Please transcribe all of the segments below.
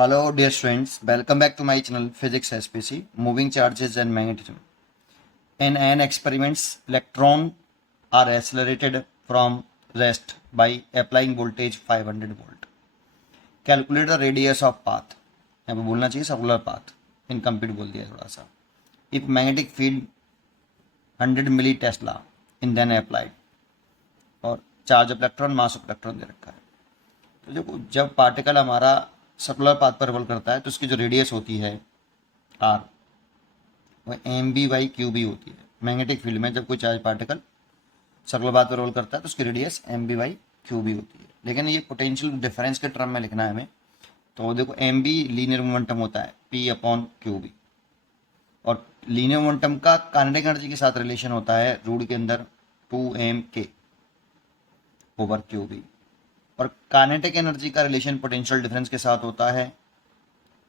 Hello, dear students. Welcome back to my channel Physics SPC, Moving Charges and Magnetism. In an experiments, electron are accelerated from rest by applying voltage 500 volt. Calculate the radius of path. यहाँ पे बोलना चाहिए circular path, incomplete बोल दिया थोड़ा सा. If magnetic field 100 milli tesla in then applied और charge of electron mass of electron दे रखा है. तो देखो जब पार्टिकल हमारा सर्कुलर पाथ पर रिवॉल्व करता है तो उसकी जो रेडियस होती है आर वो M B by Q B होती है. मैग्नेटिक फील्ड में जब कोई चार्ज पार्टिकल सर्कुलर पाथ पर रिवॉल्व करता है तो उसकी radius M B by Q B होती है. लेकिन ये पोटेंशियल डिफरेंस के टर्म में लिखना है हमें. तो देखो एम बी लीनियर मोमेंटम होता है पी अपॉन क्यू बी और लीनियर मोमेंटम का काइनेटिक एनर्जी के साथ रिलेशन होता है रूट के अंदर 2m के ओवर क्यू बी और काइनेटिक एनर्जी का रिलेशन पोटेंशियल डिफरेंस के साथ होता है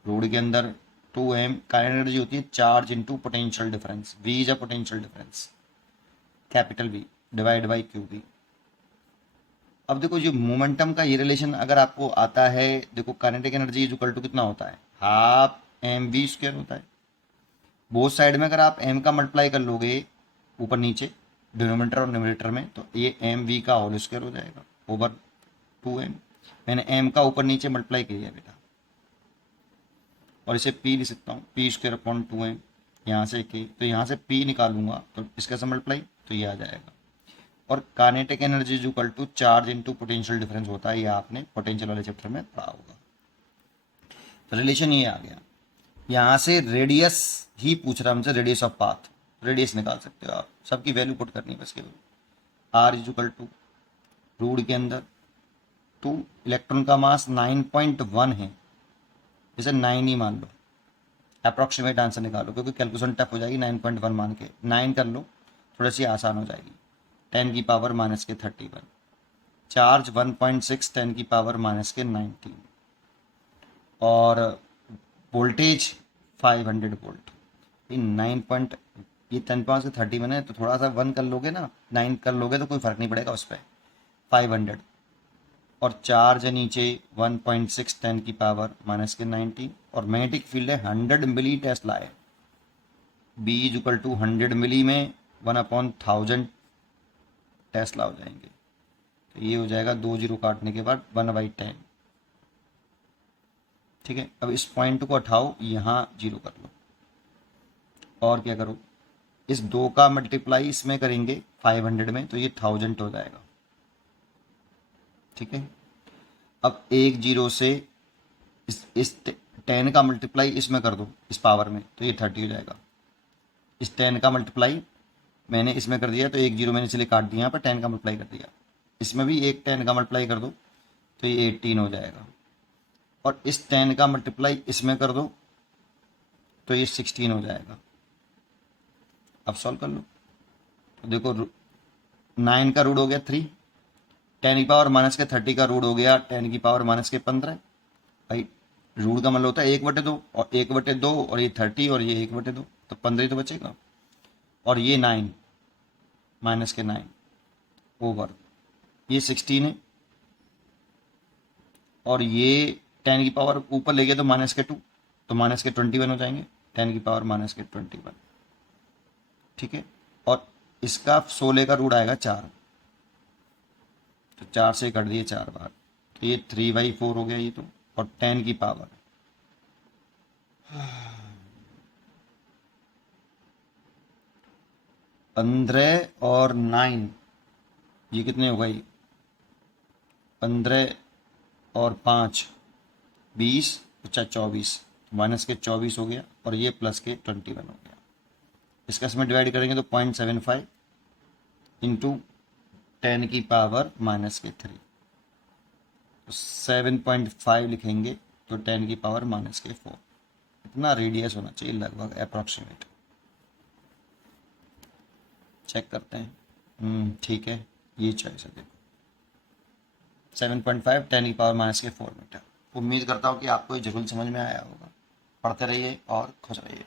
रूट के अंदर 2m. काइनेटिक एनर्जी होती है charge into potential difference. v is a potential difference capital V divide by Q B. अब देखो जो मोमेंटम का ये रिलेशन अगर आपको आता है, देखो kinetic energy is equal to कितना होता है हाफ एम वी स्क्वायर होता है. बोथ साइड में अगर आप m का मल्टीप्लाई कर लोगे ऊपर नीचे डिनोमिनेटर और न्यूमरेटर में तो ये एम वी का होल स्क्वायर हो जाएगा ओवर 2m. मैंने m का ऊपर नीचे मल्टीप्लाई किया है बेटा और इसे p लिख सकता हूँ पी स्क्वायर अपॉन 2m. यहाँ से k तो यहाँ से p निकालूंगा तो इसका से मल्टीप्लाई तो ये आ जाएगा. और kinetic energy is equal to charge into potential difference होता है. ये आपने पोटेंशियल वाले चैप्टर में पढ़ा होगा. तो रिलेशन ये आ गया. यहाँ से रेडियस ही पूछ रहा है हमसे, रेडियस ऑफ पाथ. रेडियस निकाल सकते हो आप, सबकी वैल्यू पुट करनी है बस केवल. R is equal to root के अंदर 2 इलेक्ट्रॉन का मास 9.1 है, जैसे 9 ही मान लो. अप्रॉक्सीमेट आंसर निकालो क्योंकि कैलकुलेशन टफ हो जाएगी. 9.1 मान के 9 कर लो, थोड़ी सी आसान हो जाएगी. 10 की पावर माइनस के 31. चार्ज 1.6 10 की पावर माइनस के 19 और वोल्टेज 500 वोल्ट. ये 9 पॉइंट ये 10 पावर से 31 है तो थोड़ा सा 1 कर लोगे ना, 9 कर लोगे तो कोई फ़र्क नहीं पड़ेगा उस पर. 500 और चार्ज है नीचे 1.6 10 की पावर माइनस के 19 और मैग्नेटिक फील्ड है 100 मिली टेस्ला है. बी इज इक्वल टू 100 मिली में 1/1000 टेस्ला हो जाएंगे. तो ये हो जाएगा 2 जीरो काटने के बाद 1/10. ठीक है. अब इस पॉइंट को उठाओ, यहाँ जीरो कर लो और क्या करो, इस 2 का मल्टीप्लाई इसमें करेंगे 500 में तो ये 1000 हो जाएगा. ठीक है. अब एक जीरो से इस 10 का मल्टीप्लाई इसमें कर दो इस पावर में तो ये 30 हो जाएगा. इस 10 का मल्टीप्लाई मैंने इसमें कर दिया तो एक जीरो मैंने इसलिए काट दिया, यहाँ पर 10 का मल्टीप्लाई कर दिया. इसमें भी एक 10 का मल्टीप्लाई कर दो तो ये 18 हो जाएगा. और इस 10 का मल्टीप्लाई इसमें कर दो तो ये 16 हो जाएगा. अब सॉल्व कर लो तो देखो 9 का रूट हो गया 3, 10 की पावर माइनस के 30 का रूट हो गया 10 की पावर माइनस के 15. भाई रूट का मतलब होता है 1/2 और 1/2 और ये 30 और ये 1/2 तो 15 ही तो बचेगा. और ये 9 माइनस के 9 ओवर ये 16 है और ये 10 की पावर ऊपर ले गया तो माइनस के 2 तो माइनस के 21 हो जाएंगे. 10 की पावर माइनस के 21. ठीक है. और इसका 16 का रूट आएगा 4 तो 4 से कट दिए 4 बार तो ये 3/4 हो गया ये तो. और 10 की पावर 15 और 9 ये कितने हो गई 15 और 5 20 अच्छा 24 माइनस के 24 हो गया और ये प्लस के 21 हो गया. इसका इसमें डिवाइड करेंगे तो 0.75 इंटू 10 की पावर माइनस के 3 तो 7.5 लिखेंगे तो 10 की पावर माइनस के 4. इतना रेडियस होना चाहिए लगभग अप्रॉक्सीमेट. चेक करते हैं. ठीक है ये चॉइस है. देखो 7.5 10 की पावर माइनस के 4 मीटर. उम्मीद करता हूँ कि आपको ये जरूर समझ में आया होगा. पढ़ते रहिए और खुश रहिए.